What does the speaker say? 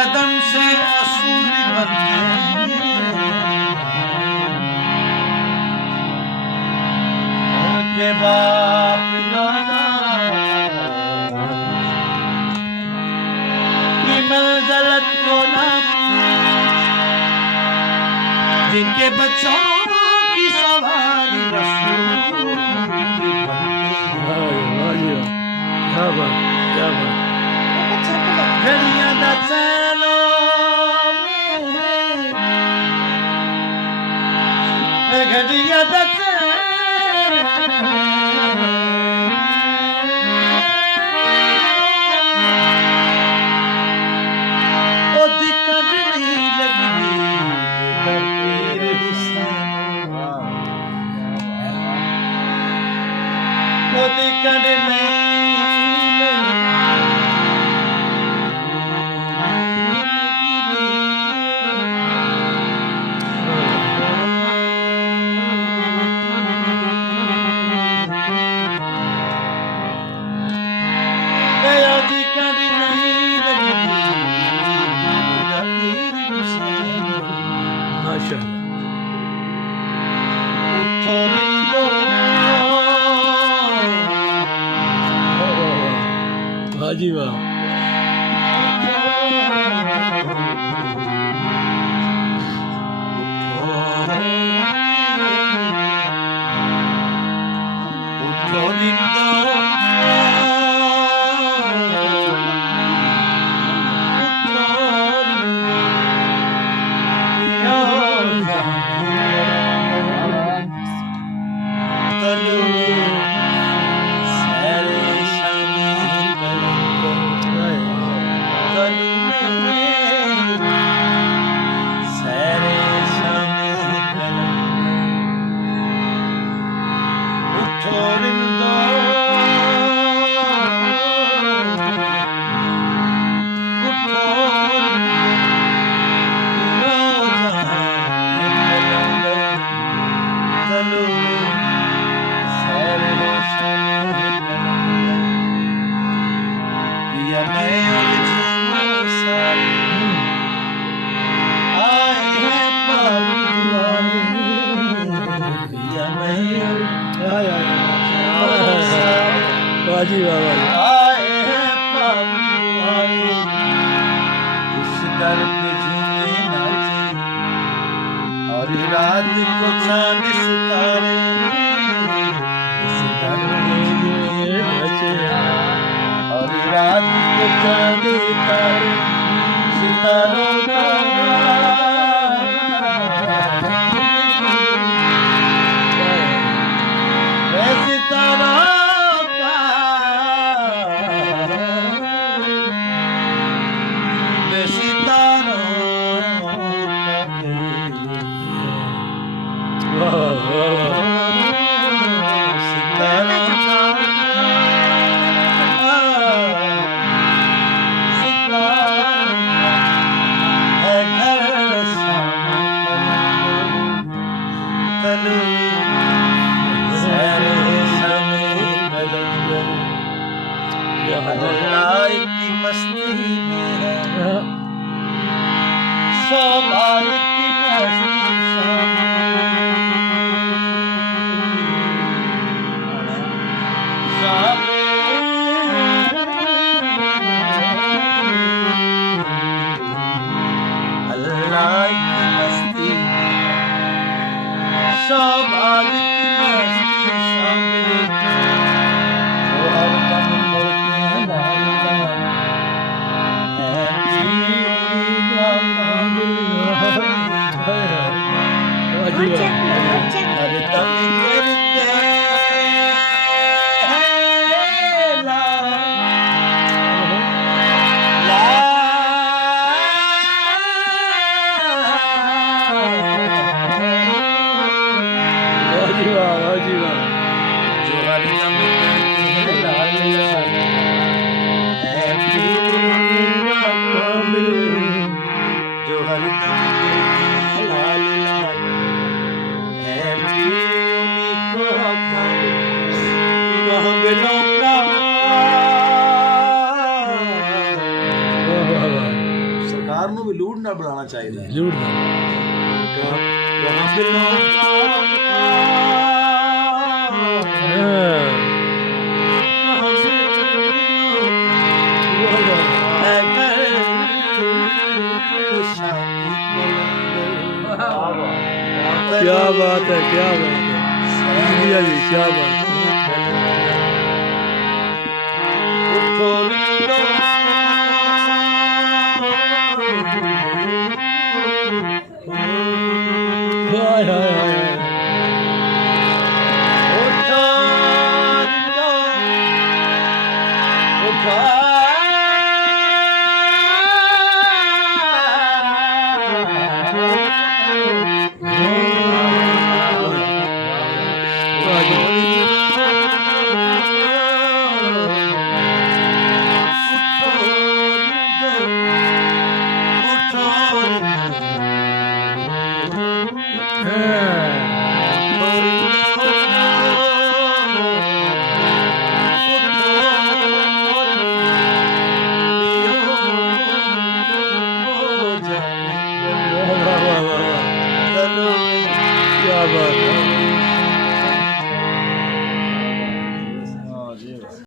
कदम से असूल बनते उनके बाप दादा की मंज़िलत को ना जिनके बच्चों की सवारी रसूल घड़ियां दा चैनो घड़ियां दा जी वाह जी आए हैं पापी इस दर पे झूमे नाचे और रात को चांद सितारे इस दर पे झूमे नाचे और रात को चांद सितारे सितारों का की मस्ती में है सवाल की अल्लाह की मस्ती सवाल की मस्ती शामिल जो हर दम करते हैं ਨਾਲ ਬੁਲਾਉਣਾ ਚਾਹੀਦਾ ਹੈ। ਜ਼ਰੂਰ वहाँ पे क्या बात है, क्या बात है इंडिया जी, क्या बात है। हाय हाय हाय उठा